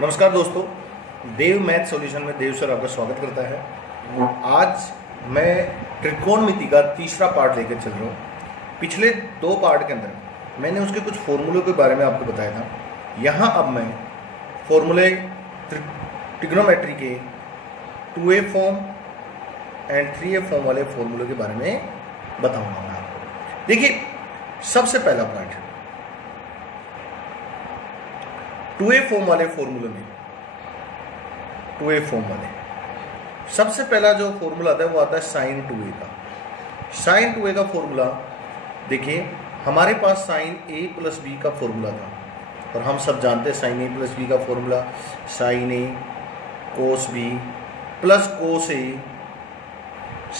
नमस्कार दोस्तों, देव math solution में देव सर आपका स्वागत करता है। आज मैं त्रिकोणमिति का तीसरा पार्ट लेकर चल रहा हूँ। पिछले दो पार्ट के अंदर मैंने उसके कुछ फॉर्मूलों के बारे में आपको बताया था। यहाँ अब मैं फॉर्मूले ट्रिग्नोमेट्री के 2a form and 3a form वाले फॉर्मूलों के बारे में बताऊँगा मैं आपको। देखिए, सबसे पहला पार्ट 2a फॉर्म वाले फॉर्मूले में 2a फॉर्म वाले सबसे पहला जो फॉर्मूला आता है वो आता है साइन 2a का। साइन 2a का फॉर्मूला देखिए, हमारे पास साइन a प्लस बी का फॉर्मूला था और हम सब जानते हैं साइन a प्लस बी का formula sine a cos b plus cos a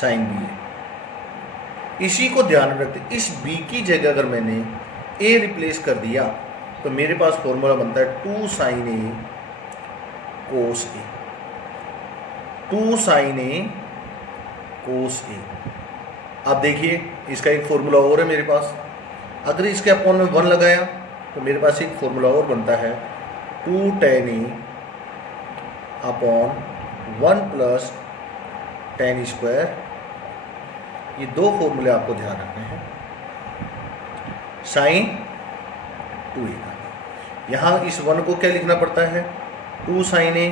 sine b है। इसी को ध्यान में रखते इस b की जगह अगर मैंने a रिप्लेस कर दिया तो मेरे पास फॉर्मूला बनता है 2 साइन ए कोस ए, 2 साइन ए कोस ए। अब देखिए, इसका एक फॉर्मूला और है मेरे पास। अगर इसके अपॉन में 1 लगाया तो मेरे पास एक फॉर्मूला और बनता है 2 टेन ए अपॉन 1 प्लस टेन स्क्वायर। ये दो फॉर्मूले आपको ध्यान रखने हैं साइन 2a का। यहाँ इस 1 को क्या लिखना पड़ता है 2 साइन ए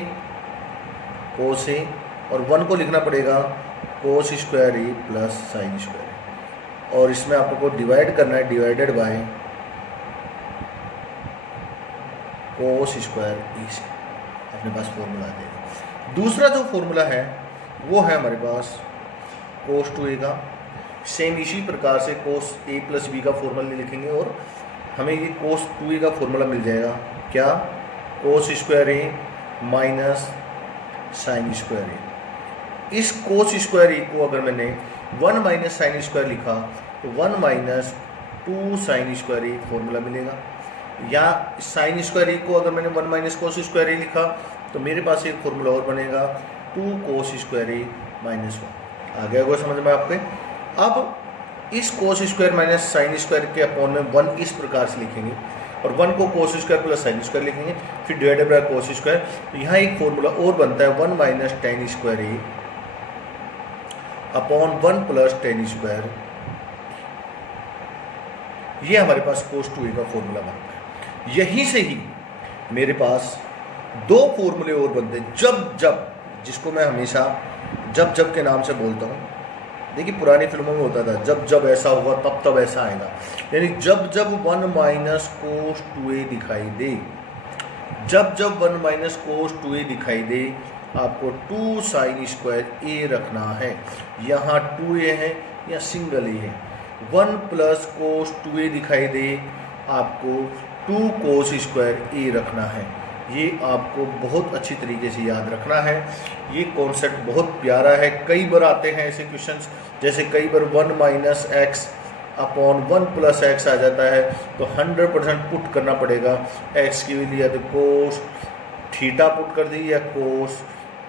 कोस ए, और 1 को लिखना पड़ेगा cos square a plus sign square ए, और इसमें आपको डिवाइड करना है डिवाइडेड बाय कोस स्क्वायर ए से अपने पास फॉर्मूला आ जाएगा। दूसरा जो फॉर्मूला है वो है हमारे पास कोस 2a का। सेम इसी प्रकार से कोस ए प्लस बी का फॉर्मूला लिखेंगे और हमें ये कोस 2a का फॉर्मूला मिल जाएगा। क्या? Cos square a minus sine square ए। इस कोस स्क्वायर ए को अगर मैंने 1 माइनस साइन स्क्वायर लिखा तो 1 minus 2 sine square a formula मिलेगा। या साइन स्क्वायर ए को अगर मैंने 1 माइनस कोस स्क्वायर ए लिखा तो मेरे पास एक फॉर्मूला और बनेगा 2 कोस स्क्वायर ए माइनस 1। आ गया होगा समझ में आपके। अब इस cos square minus sine square के अपॉन में 1 इस प्रकार से लिखेंगे और 1 को cos square plus sine square लिखेंगे, फिर डिवाइडेड बाय कोस स्क्वायर। तो यहाँ एक फॉर्मूला और बनता है 1 माइनस टेन स्क्वायर ए अपॉन 1 प्लस टेन स्क्वायर। ये हमारे पास कोस 2a का फॉर्मूला बनता है। यहीं से ही मेरे पास दो फॉर्मूले और बनते हैं जब जब, जिसको मैं हमेशा जब जब के नाम से बोलता हूँ। देखिए, पुरानी फिल्मों में होता था जब जब ऐसा होगा तब तब ऐसा आएगा, यानी जब जब 1 माइनस कोस 2a दिखाई दे, जब जब 1 माइनस कोस 2a दिखाई दे आपको 2 साइन स्क्वायर a रखना है। यहाँ 2a है या सिंगल a है। 1 प्लस कोस 2a दिखाई दे आपको 2 कोस स्क्वायर a रखना है। ये आपको बहुत अच्छी तरीके से याद रखना है। ये कॉन्सेप्ट बहुत प्यारा है। कई बार आते हैं ऐसे क्वेश्चंस, जैसे कई बार 1 minus x upon 1 plus x आ जाता है तो 100% पुट करना पड़ेगा। एक्स की वैल्यू या तो कोस थीटा पुट कर दीजिए या कोस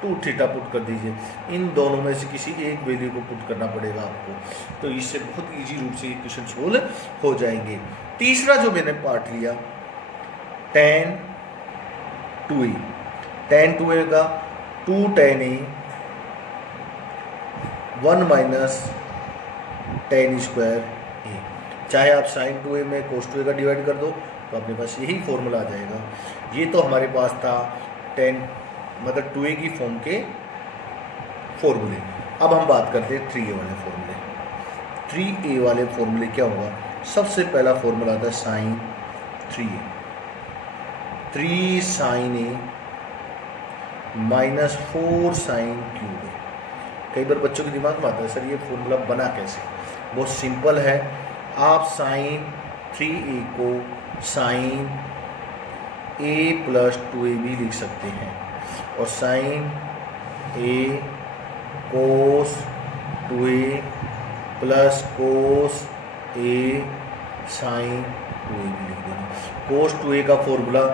2 थीटा पुट कर दीजिए। इन दोनों में से किसी एक वैल्यू को पुट करना पड़ेगा आपको। तो इससे बहुत ईजी रूप से ये क्वेश्चन सोल्व हो जाएंगे। तीसरा जो मैंने पार्ट लिया tan 2a, tan 2a का 2 tan a 1 minus tan square a. चाहे आप साइन 2a में कोस 2a का डिवाइड कर दो तो अपने पास यही फॉर्मूला आ जाएगा। ये तो हमारे पास था 10 मतलब 2a की फॉर्म के फॉर्मूले। अब हम बात करते हैं 3a वाले फॉर्मूले। 3a वाले फॉर्मूले क्या होगा? सबसे पहला फॉर्मूला आता है sign 3a, 3 sine a minus 4 sine cube ए। कई बार बच्चों के दिमाग में आता है सर ये फॉर्मूला बना कैसे? बहुत सिंपल है। आप साइन 3a को साइन a प्लस 2a भी लिख सकते हैं और sine a cos 2a plus cos a sine 2a भी लिख देंगे। कोस 2a का फॉर्मूला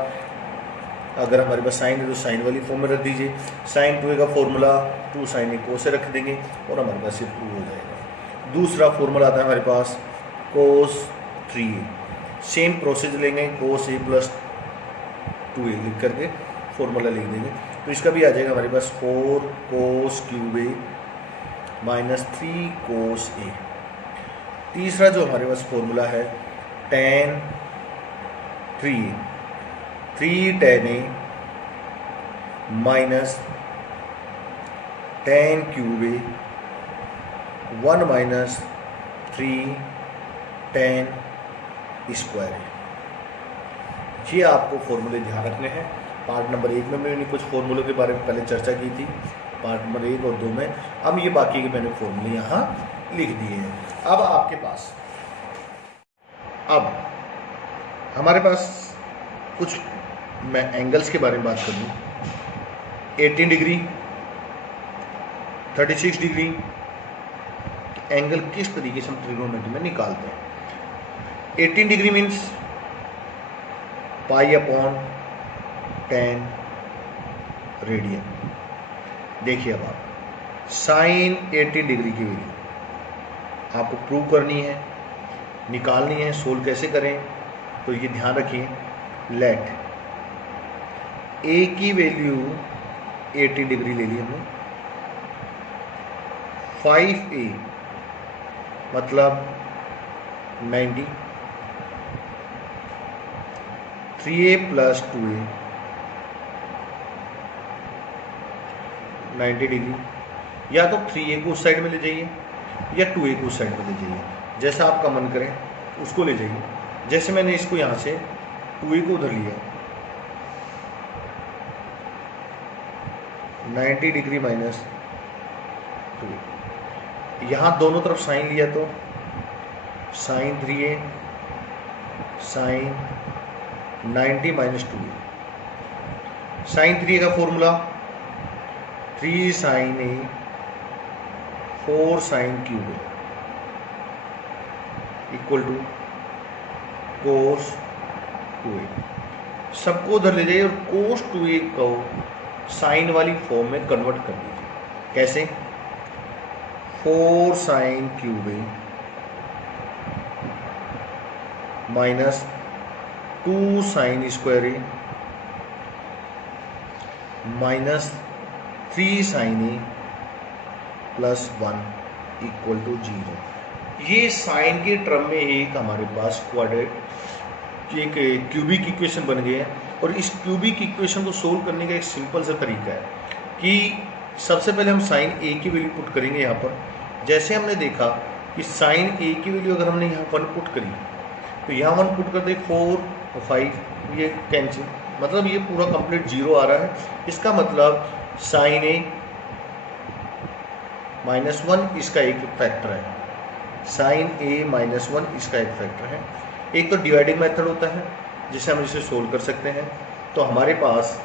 अगर हमारे पास साइन है तो साइन वाली फॉर्म में रख दीजिए। साइन 2a का फॉर्मूला 2 साइन ए कोस से रख देंगे और हमारे पास सिर्फ 2 हो जाएगा। दूसरा फॉर्मूला आता है हमारे पास कोस 3a। सेम प्रोसेस लेंगे, कोस a प्लस 2a लिख करके फॉर्मूला लिख देंगे। तो इसका भी आ जाएगा हमारे पास 4 cos cube a minus 3 cos ए। तीसरा जो हमारे पास फॉर्मूला है tan 3 tan ए माइनस tan क्यूब ए 1 माइनस 3 tan स्क्वायर है। ये आपको फॉर्मूले ध्यान रखने हैं। पार्ट नंबर 1 में मैंने कुछ फॉर्मूलों के बारे में पहले चर्चा की थी, पार्ट नंबर 1 और 2 में। अब ये बाकी के मैंने फॉर्मूले यहाँ लिख दिए हैं। अब आपके पास अब हमारे पास कुछ, मैं एंगल्स के बारे में बात कर लूँ। 18 डिग्री 36 डिग्री एंगल किस तरीके से हम ट्रिग्नोमेट्री में निकालते हैं। 18 degree means pi upon 10 radian. देखिए अब आप साइन 18 डिग्री की वैल्यू आपको प्रूव करनी है, निकालनी है। सोल्व कैसे करें, तो ये ध्यान रखिए। लेट ए की वैल्यू 80 डिग्री ले ली हमने, 5a मतलब 90, 3a प्लस 2a 90 डिग्री। या तो 3a को उस साइड में ले जाइए या 2a को उस साइड में ले जाइए, जैसा आपका मन करे उसको ले जाइए। जैसे मैंने इसको यहाँ से 2a को उधर लिया, 90 डिग्री माइनस 2a। यहाँ दोनों तरफ साइन लिया तो sign 3a sign 90 minus 2a। Sine 3a का formula 3 sine a 4 sine cube a equal to cos 2a। सबको उधर ले जाइए और कोस 2a को साइन वाली फॉर्म में कन्वर्ट कर दीजिए। कैसे, 4 sine cube a minus 2 sine square a minus 3 sine a plus 1 equal to 0। ये साइन के टर्म में एक हमारे पास एक क्यूबिक इक्वेशन बन गया है। और इस क्यूबिक इक्वेशन को सोल्व करने का एक सिंपल सा तरीका है कि सबसे पहले हम साइन ए की वैल्यू पुट करेंगे यहाँ पर। जैसे हमने देखा कि साइन ए की वैल्यू अगर हमने यहाँ 1 पुट करी तो यहाँ 1 पुट कर दे 4 और 5, ये कैंसिल, मतलब ये पूरा कंप्लीट 0 आ रहा है। इसका मतलब साइन ए माइनस 1 इसका एक फैक्टर है, साइन ए माइनस 1 इसका एक फैक्टर है। एक तो डिवाइडिंग मेथड होता है जिससे हम इसे सोल्व कर सकते हैं। तो हमारे पास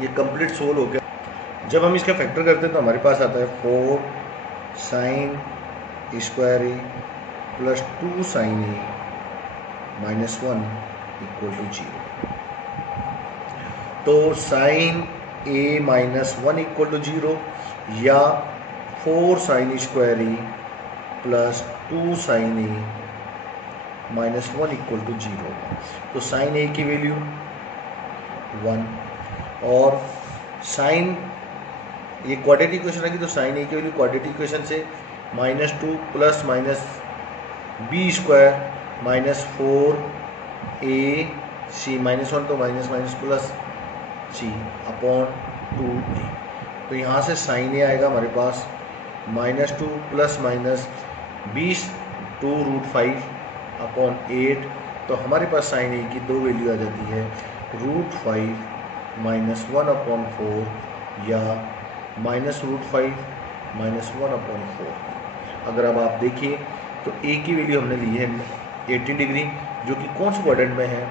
ये कंप्लीट सोल्व हो गया। जब हम इसका फैक्टर करते हैं तो हमारे पास आता है 4 sine square a plus 2 sine a minus 1 equal to 0। तो sine a minus 1 equal to 0 या 4 sine square a plus 2 sine a minus 1 equal to 0। तो साइन ए की वैल्यू 1 और साइन ये क्वाड्रेटिक इक्वेशन रखी तो साइन ए की वैल्यू क्वाड्रेटिक इक्वेशन से -2 plus minus b square minus 4 c minus 1 तो minus minus plus c upon 2a। तो यहाँ से साइन ए आएगा हमारे पास -2 प्लस माइनस 20 2√5 अपॉन 8। तो हमारे पास साइन ए की दो वैल्यू आ जाती है √5 माइनस 1 अपॉन 4 या -√5 माइनस 1 अपॉन 4। अगर अब आप देखिए तो ए की वैल्यू हमने ली है 80 डिग्री, जो कि कौन से क्वाड्रेंट में है,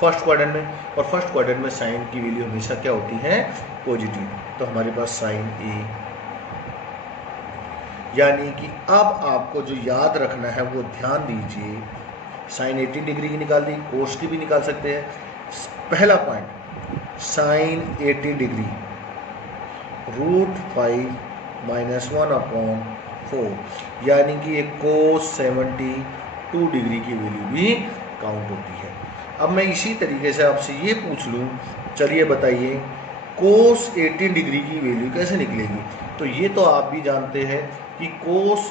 फर्स्ट क्वाड्रेंट में। और फर्स्ट क्वाड्रेंट में साइन की वैल्यू हमेशा क्या होती है, पॉजिटिव। तो हमारे पास साइन ए, यानी कि अब आपको जो याद रखना है वो ध्यान दीजिए। साइन 80 डिग्री की निकाल दी, कोस की भी निकाल सकते हैं। पहला point sine 80 degree √5 minus 1 upon 4, यानी कि एक कोस 72 डिग्री की वैल्यू भी काउंट होती है। अब मैं इसी तरीके से आपसे ये पूछ लूँ, चलिए बताइए कोस 18 डिग्री की वैल्यू कैसे निकलेगी। तो ये तो आप भी जानते हैं कि cos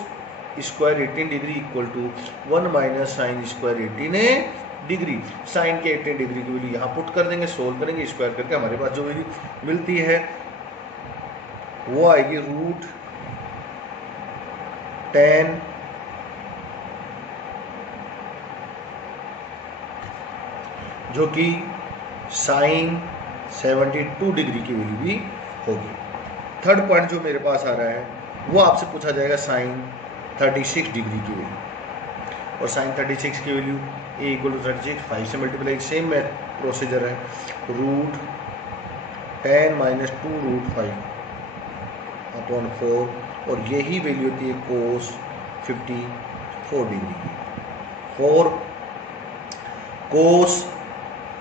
square 18 degree equal to 1 minus sine square 18 degree. Sine के 18 डिग्री की वैल्यू यहाँ पुट कर देंगे, सोल्व करेंगे, स्क्वायर करके हमारे पास जो वैल्यू मिलती है वो आएगी रूट 10 जो कि साइन 72 डिग्री की वैल्यू भी होगी। थर्ड पॉइंट जो मेरे पास आ रहा है वो आपसे पूछा जाएगा साइन 36 डिग्री की वैल्यू। और साइन 36 की वैल्यू ए इक्वल टू 36, 5 से मल्टीप्लाई, सेम में प्रोसीजर है, रूट 10 माइनस 2 रूट 5 अपॉन 4, और यही वैल्यू होती है कोस 54 डिग्री की। फॉर कोस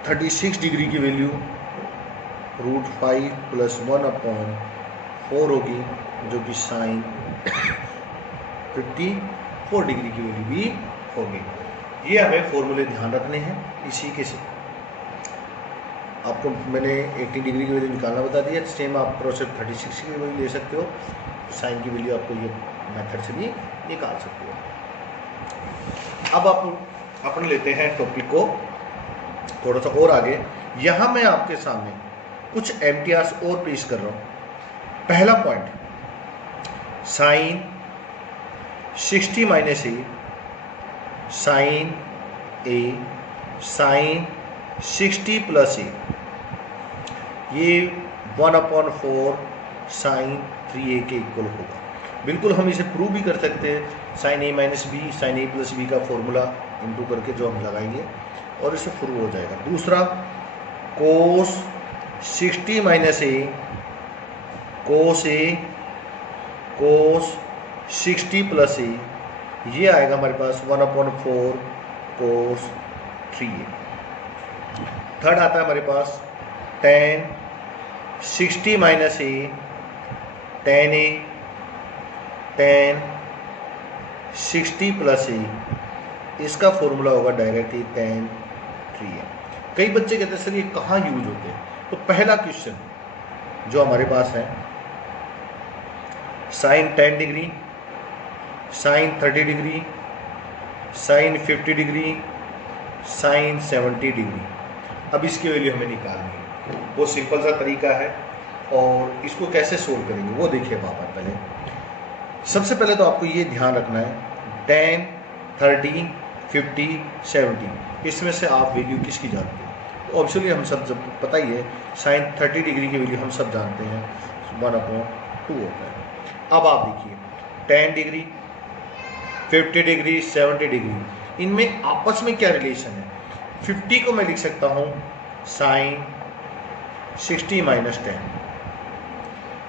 36 डिग्री की वैल्यू रूट 5 प्लस 1 अपॉन 4 होगी, जो कि साइन 54 डिग्री की वैल्यू भी होगी। ये हमें फॉर्मूले ध्यान रखने हैं। इसी के से आपको मैंने 80 डिग्री की वैल्यू निकालना बता दिया, सेम आप प्रोसेस 36 की वैल्यू ले सकते हो, साइन की वैल्यू आपको ये मेथड से भी निकाल सकते हो। अब आप अपन लेते हैं टॉपिक को थोड़ा सा और आगे। यहाँ मैं आपके सामने कुछ एमटीआर्स और पेश कर रहा हूँ। पहला पॉइंट, साइन 60 माइनस ए, साइन ए, साइन 60 प्लस ए, ये 1/4 साइन 3a के इक्वल होगा। बिल्कुल हम इसे प्रूव भी कर सकते हैं, sign a minus B, sign a plus b का फॉर्मूला इंटू करके जो हम लगाएंगे और इसे प्रूव हो जाएगा। दूसरा, कोस 60 माइनस ए, कोस ए, कोस 60 प्लस ए, ये आएगा हमारे पास 1/4 कोस 3a। थर्ड आता है हमारे पास tan 60 माइनस ए, tan ए, tan 60 प्लस ए, इसका फॉर्मूला होगा डायरेक्ट ही tan 3a। कई बच्चे कहते हैं सर ये कहाँ यूज होते हैं। तो पहला क्वेश्चन जो हमारे पास है, sine 10 degree, sine 30 degree, sine 50 degree, sine 70 degree. अब इसकी वैल्यू हमें निकालनी है, वो सिंपल सा तरीका है और इसको कैसे सोल्व करेंगे वो देखिए पापा। पहले सबसे पहले तो आपको ये ध्यान रखना है, 10, 30, 50, 70, इसमें से आप वैल्यू किसकी जानते हैं। तो ऑब्वियसली हम सब जब पता ही है, साइन 30 डिग्री की वैल्यू हम सब जानते हैं 1/2 होता है। अब आप देखिए 10 डिग्री, 50 डिग्री, 70 डिग्री, इनमें आपस में क्या रिलेशन है। 50 को मैं लिख सकता हूँ साइन 60 माइनस 10,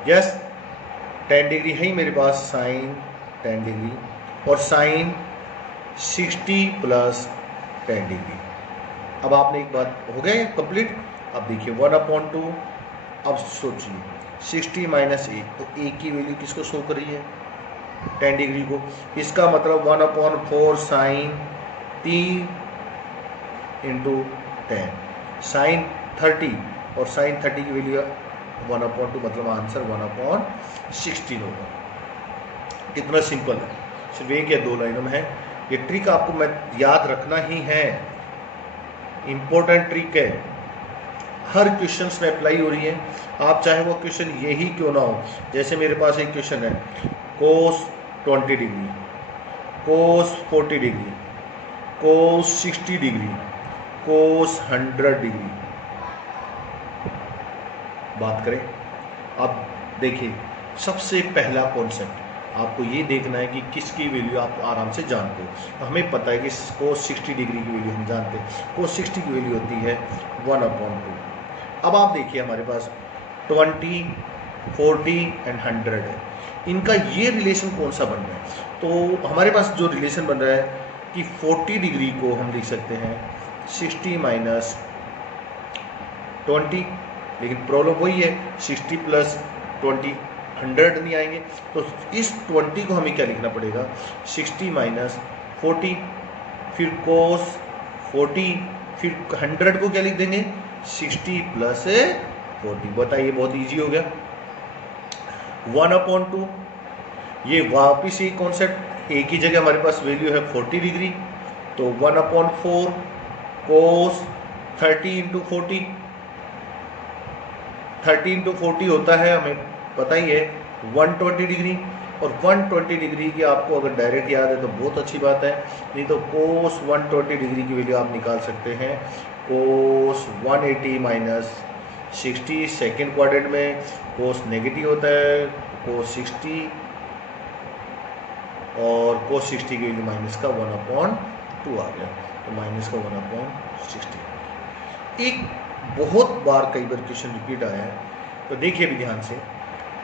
यस 10 डिग्री है ही मेरे पास, साइन 10 डिग्री, और साइन 60 प्लस 10 डिग्री। अब आपने एक बात हो गया कंप्लीट। अब देखिए 1/2, अब सोचिए 60 माइनस 1, तो ए की वैल्यू किसको शो कर रही है, 10 डिग्री को। इसका मतलब 1/4 साइन 3 इंटू 10, साइन 30, और साइन 30 की वैल्यू 1/2, मतलब आंसर 1/16 होगा। कितना सिंपल है, सिर्फ एक या दो लाइनों में है। ये ट्रिक आपको मैं याद रखना ही है, इम्पोर्टेंट ट्रिक है, हर क्वेश्चंस में अप्लाई हो रही है। आप चाहे वो क्वेश्चन यही क्यों ना हो, जैसे मेरे पास एक क्वेश्चन है कोस 20 डिग्री, कोस 40 डिग्री, कोस 60 डिग्री, कोस 100 डिग्री। बात करें, अब देखिए सबसे पहला कॉन्सेप्ट आपको ये देखना है कि किसकी वैल्यू आप आराम से जानते हो। हमें पता है कि कोस 60 डिग्री की वैल्यू हम जानते हैं, कोस 60 की वैल्यू होती है 1/2। अब आप देखिए हमारे पास 20, 40 एंड 100 है, इनका ये रिलेशन कौन सा बन रहा है। तो हमारे पास जो रिलेशन बन रहा है कि 40 डिग्री को हम लिख सकते हैं 60 माइनस 20, लेकिन प्रॉब्लम वही है 60 प्लस 20 100 नहीं आएंगे, तो इस 20 को हमें क्या लिखना पड़ेगा 60 माइनस 40, फिर कोस 40 फिर 100 को क्या लिख देंगे 60 प्लस 40। बताइए बहुत इजी हो गया। 1/2 ये वापिस ये कॉन्सेप्ट, एक ही जगह हमारे पास वैल्यू है 40 डिग्री, तो 1/4 कोस 30 इंटू 40, 30 इंटू 40 होता है हमें पता ही है 120 डिग्री। और 120 डिग्री की आपको अगर डायरेक्ट याद है तो बहुत अच्छी बात है, नहीं तो कोस 120 डिग्री की वैल्यू आप निकाल सकते हैं। कोस 180 माइनस 60, सेकेंड क्वाड्रेंट में कोस नेगेटिव होता है, कोस 60 और कोस 60 की वैल्यू माइनस का 1/2 आ गया, तो माइनस का 1/60। एक बहुत बार कई बार क्वेश्चन रिपीट आया है, तो देखिए भी ध्यान से।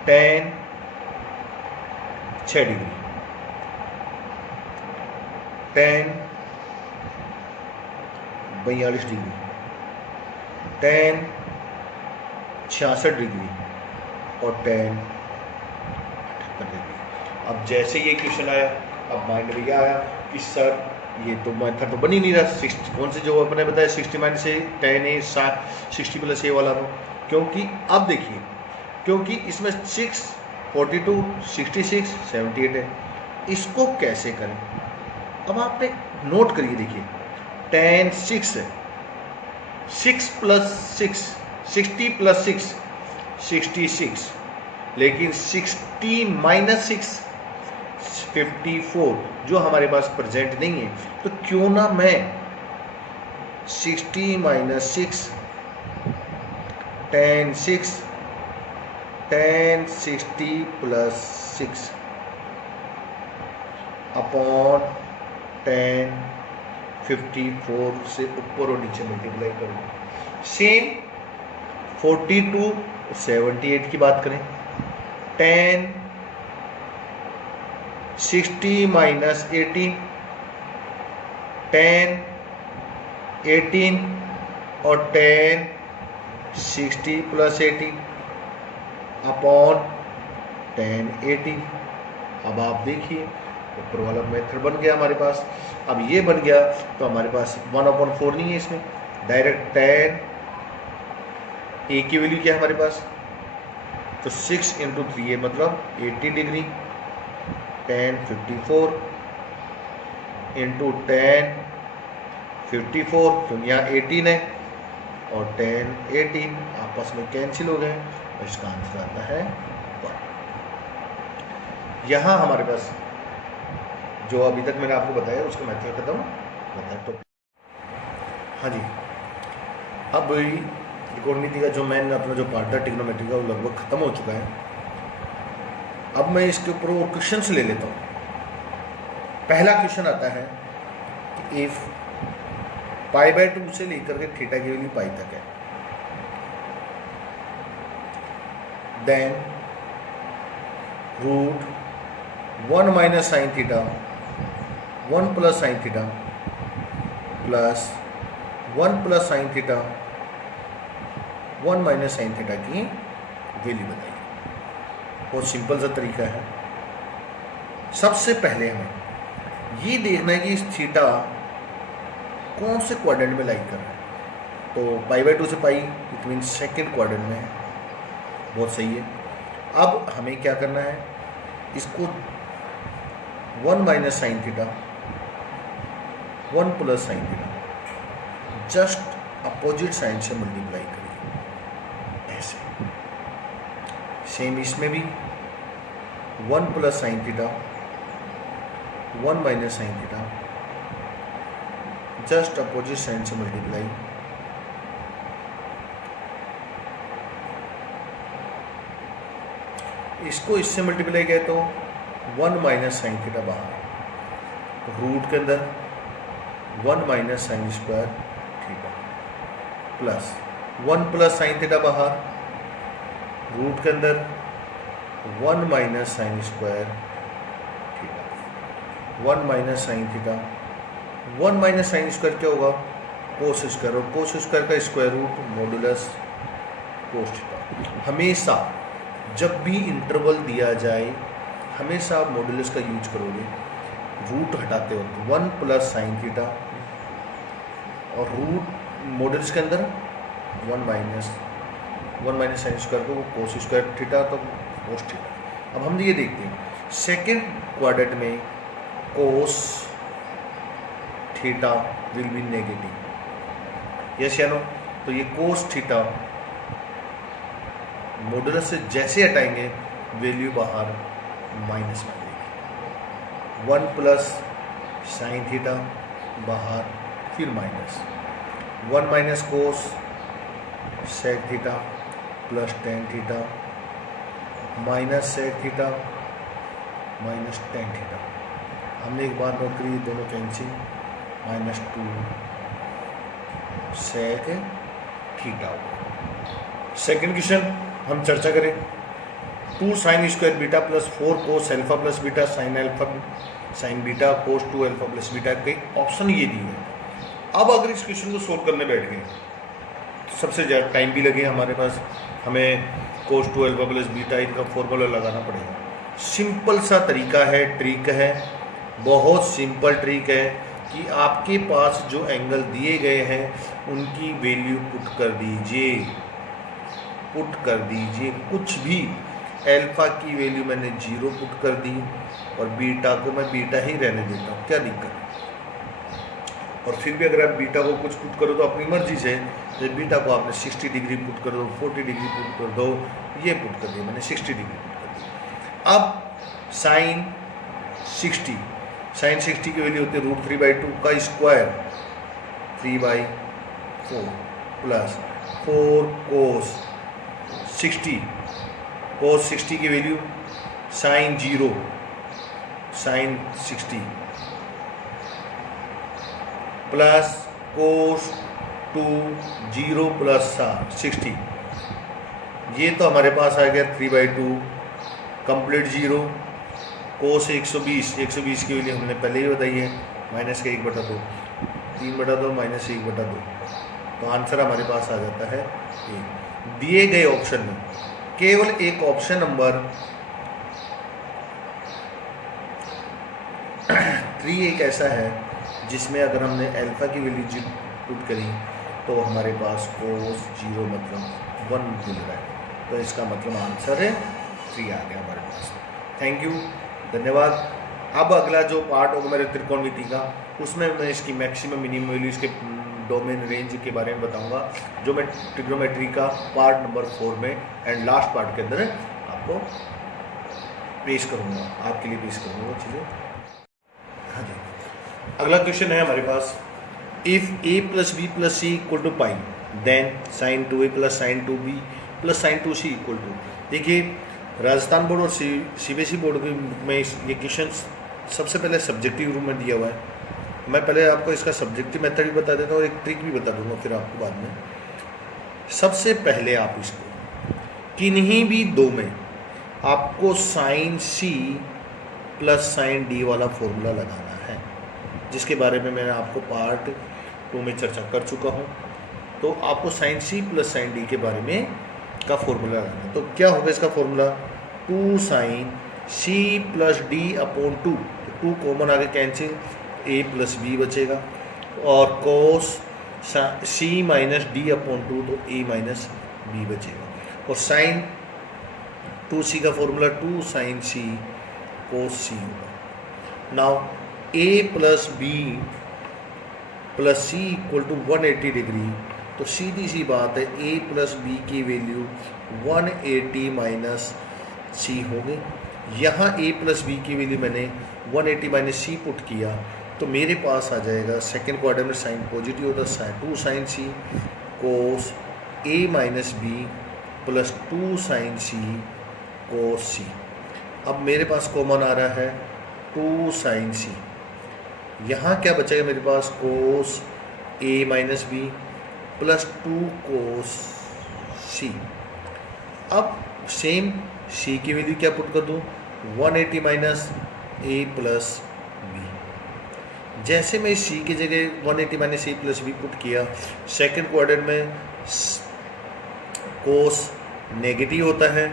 tan 6 degree, tan 42 degree, tan 66 degree और tan 78 डिग्री। अब जैसे ये क्वेश्चन आया, अब माइंड में क्या आया कि सर ये तो मेथड तो बन ही नहीं रहा। 60 कौन से जो अपने बताया 60 माइनस से tan ए 60 प्लस ए वाला तो, क्योंकि अब देखिए क्योंकि इसमें 6 42 66 78 है, इसको कैसे करें। अब आपने नोट करिए, देखिए tan 6 है, 6 प्लस 6 60 प्लस 6 66, लेकिन 60 माइनस 6 54 जो हमारे पास प्रेजेंट नहीं है, तो क्यों ना मैं 60 minus 6 tan 6 tan 60 plus 6 upon tan 54 से ऊपर और नीचे मल्टीप्लाई करूँ। सेम 42 78 की बात करें, tan 60 माइनस 18 tan 18 और tan 60 प्लस 18 अपॉन tan 18। अब आप देखिए ऊपर वाला मेथड बन गया हमारे पास। अब ये बन गया तो हमारे पास 1/4 नहीं है इसमें, डायरेक्ट tan ए की वैल्यू क्या है हमारे पास, तो 6 इंटू 3 है मतलब 80 डिग्री, tan 54 इंटू tan 54 तो यहाँ 18 है और tan 18 आपस में कैंसिल हो गए, तो इसका आंसर आता है 1। यहाँ हमारे पास जो अभी तक मैंने आपको बताया उसका मेथड खत्म होता है। तो हाँ जी, अब त्रिकोणमिति का जो मैंने अपना जो पार्ट था ट्रिग्नोमेट्री का वो लगभग खत्म हो चुका है। अब मैं इसके ऊपर और क्वेश्चंस ले लेता हूँ। पहला क्वेश्चन आता है कि इफ π/2 से लेकर के थीटा की वैल्यू पाई तक है, then √1 minus sine theta 1 plus sine theta plus 1 plus sine theta 1 minus sine theta की वैल्यू बताइए। बहुत सिंपल सा तरीका है। सबसे पहले हमें ये देखना है कि इस थीटा कौन से क्वाड्रेंट में लाइक कर रहा है। तो π/2 से पाई इट मीन सेकेंड क्वाड्रेंट में है, बहुत सही है। अब हमें क्या करना है, इसको 1 minus sine theta 1 plus sine theta just opposite sign से मल्टीप्लाई करिए ऐसे। सेम इसमें भी 1 plus sine theta 1 minus sine theta just opposite sign से मल्टीप्लाई। इसको इससे मल्टीप्लाई किया तो 1 माइनस साइन थीटा बाहर, रूट के अंदर 1 minus sine square theta plus 1 plus sine theta बाहर, रूट के अंदर 1 minus sine square theta 1 minus sine theta 1 minus sine square क्या होगा, कोस स्क्वायर, और कोस स्क्वायर का square root modulus cos theta. हमेशा जब भी इंटरवल दिया जाए हमेशा आप मॉडुलस का यूज करोगे। रूट हटाते वक्त 1 प्लस साइन थीटा और रूट मॉडल्स के अंदर 1 माइनस साइन स्क्वायर को कोस स्क्वायर थीटा तो कोस थीटा। अब हम ये देखते हैं सेकेंड क्वाड्रेंट में cos theta will be negative, yes या नो। तो ये कोस थीटा मॉडुलस से जैसे हटाएंगे वैल्यू बाहर माइनस में आएगी, 1 प्लस साइन थीटा बाहर फिर minus 1 minus cos sec theta plus ten theta minus sec theta minus ten theta. हमने एक बार नोट करी दोनों cancel, -2 sec theta. Second question हम चर्चा करें, 2 sine square beta plus 4 cos alpha plus beta sine beta cos 2 alpha plus beta के option ये दिए हैं। अब अगर इस क्वेश्चन को सोल्व करने बैठ गए तो सबसे ज़्यादा टाइम भी लगे हमारे पास, हमें कोस 2 अल्फा प्लस बीटा इनका फॉर्मूला लगाना पड़ेगा। सिंपल सा तरीका है, ट्रिक है, बहुत सिंपल ट्रिक है कि आपके पास जो एंगल दिए गए हैं उनकी वैल्यू पुट कर दीजिए, कुछ भी। अल्फा की वैल्यू मैंने 0 पुट कर दी और बीटा को मैं बीटा ही रहने देता हूँ, क्या दिक्कत है। और फिर भी अगर आप बीटा को कुछ पुट करो तो अपनी मर्जी से, तो बीटा को आपने 60 डिग्री पुट कर दो, 40 डिग्री पुट कर दो, ये पुट कर दिया मैंने 60 डिग्री पुट कर दी। अब साइन 60 की वैल्यू होती है √3/2 का स्क्वायर 3/4 प्लस 4 कोस 60 की value sine 60 plus cos 2 0 plus 60। ये तो हमारे पास आ गया 3/2 कंप्लीट 0 कोस 120 की वैल्यू हमने पहले ही बताई है, माइनस का 1/2 3/2 माइनस 1/2। तो आंसर हमारे पास आ जाता है 1। दिए गए ऑप्शन में केवल एक ऑप्शन नंबर 3 एक ऐसा है जिसमें अगर हमने अल्फा की वैल्यू पुट करी तो हमारे पास कोस 0 मतलब 1 मिल रहा है। तो इसका मतलब आंसर है 3 आ गया हमारे पास। थैंक यू, धन्यवाद। अब अगला जो पार्ट होगा मेरे त्रिकोणमिति का, उसमें मैं इसकी मैक्सिमम मिनिमम वैल्यू, इसके डोमेन रेंज के बारे में बताऊंगा, जो मैं ट्रिग्नोमेट्री का पार्ट नंबर 4 में एंड लास्ट पार्ट के अंदर आपको पेश करूंगा, आपके लिए पेश करूंगा वो चीज़ें। हाँ जी, अगला क्वेश्चन है हमारे पास, if a + b + c = π then sin 2a + sin 2b + sin 2c = देखिए राजस्थान बोर्ड और CBSE बोर्ड में ये क्वेश्चन सबसे पहले सब्जेक्टिव रूप में दिया हुआ है। मैं पहले आपको इसका सब्जेक्टिव मेथड भी बता देता हूँ और एक ट्रिक भी बता दूंगा फिर आपको बाद में। सबसे पहले आप इसको किन्हीं भी दो में आपको sin c + sin d वाला फॉर्मूला लगाना है, जिसके बारे में मैं आपको पार्ट 2 में चर्चा कर चुका हूँ। तो आपको sin c + sin d के बारे में का फॉर्मूला लगाना है। तो क्या होगा इसका formula, 2 sin c + d/2, 2 common आगे कैंसिल, a + b बचेगा, और cos c - d/2 तो a - b बचेगा, और sin 2c का formula 2 sin c cos c होगा। Now a + b + c = 180 degree, तो सीधी सी बात है a + b की वैल्यू 180 - c हो गई। यहाँ a + b की वैल्यू मैंने 180 - c पुट किया तो मेरे पास आ जाएगा सेकेंड क्वार्टर में साइन पॉजिटिव होता है, 2 sin c cos a - b + 2 sin c cos c। अब मेरे पास कॉमन आ रहा है 2 sin c, यहाँ क्या बचेगा मेरे पास, cos a - b + 2 cos c। अब सेम c की वैल्यू क्या पुट कर दूँ, 180 - a + b। जैसे मैं c की जगह 180 - a + b पुट किया, सेकंड क्वाड्रेंट में cos नेगेटिव होता है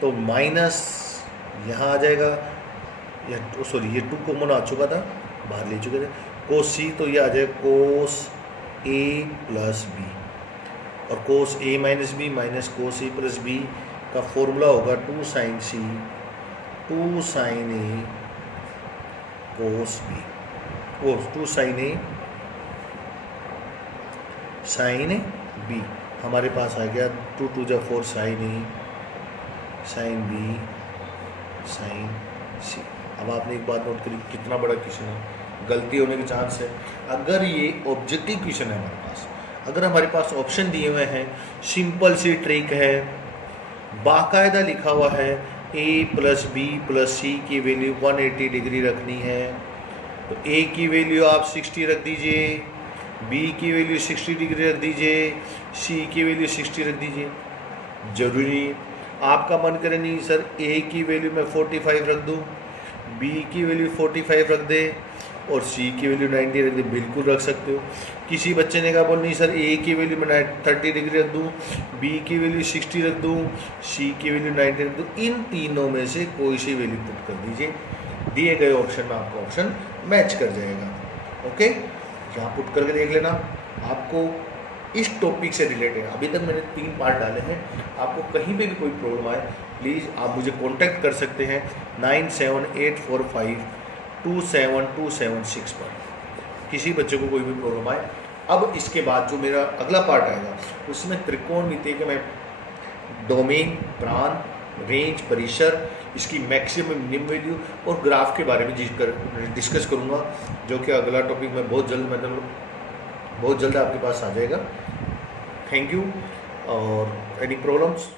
तो माइनस यहाँ आ जाएगा, ये 2 कॉमन आ चुका था, बाहर ले चुके थे, cos c, तो ये आ जाएगा cos ए प्लस बी, और कोस ए माइनस बी माइनस कोस ए प्लस बी का फॉर्मूला होगा 2 साइन सी 2 साइन ए कोस बी, वो 2 साइन ए साइन बी। हमारे पास आ गया 2 2 जा 4 साइन ए साइन बी साइन सी। अब आपने एक बात नोट करी, कितना बड़ा क्वेश्चन है, गलती होने के चांस है। अगर ये ऑब्जेक्टिव क्वेश्चन है हमारे पास, अगर हमारे पास ऑप्शन दिए हुए हैं, सिंपल सी ट्रिक है, बाकायदा लिखा हुआ है a प्लस बी प्लस सी की वैल्यू 180 डिग्री रखनी है, तो a की वैल्यू आप 60 रख दीजिए, b की वैल्यू 60 डिग्री रख दीजिए, c की वैल्यू 60 रख दीजिए। जरूरी आपका मन करे नहीं सर a की वैल्यू मैं 45 रख दूँ, b की वैल्यू 45 रख दे और c की वैल्यू 90 रख दे, बिल्कुल रख सकते हो। किसी बच्चे ने कहा बोल नहीं सर a की वैल्यू मैं 30 डिग्री रख दूँ, b की वैल्यू 60 रख दूँ, c की वैल्यू 90 रख दूँ, इन तीनों में से कोई सी वैल्यू पुट कर दीजिए, दिए गए ऑप्शन में आपका ऑप्शन मैच कर जाएगा। ओके, यहाँ पुट करके देख लेना। आपको इस टॉपिक से रिलेटेड अभी तक मैंने 3 पार्ट डाले हैं, आपको कहीं पे भी कोई प्रॉब्लम आए प्लीज़ आप मुझे कांटेक्ट कर सकते हैं 9784527276 पर। किसी बच्चे को कोई भी प्रॉब्लम आए। अब इसके बाद जो मेरा अगला पार्ट आएगा उसमें त्रिकोणमिति के मैं डोमेन, प्रांत, रेंज, परिसर, इसकी मैक्सिमम मिनिमम वैल्यू और ग्राफ के बारे में डिस्कस करूँगा, जो कि अगला टॉपिक में बहुत जल्द आपके पास आ जाएगा। Thank you. और एनी प्रॉब्लम्स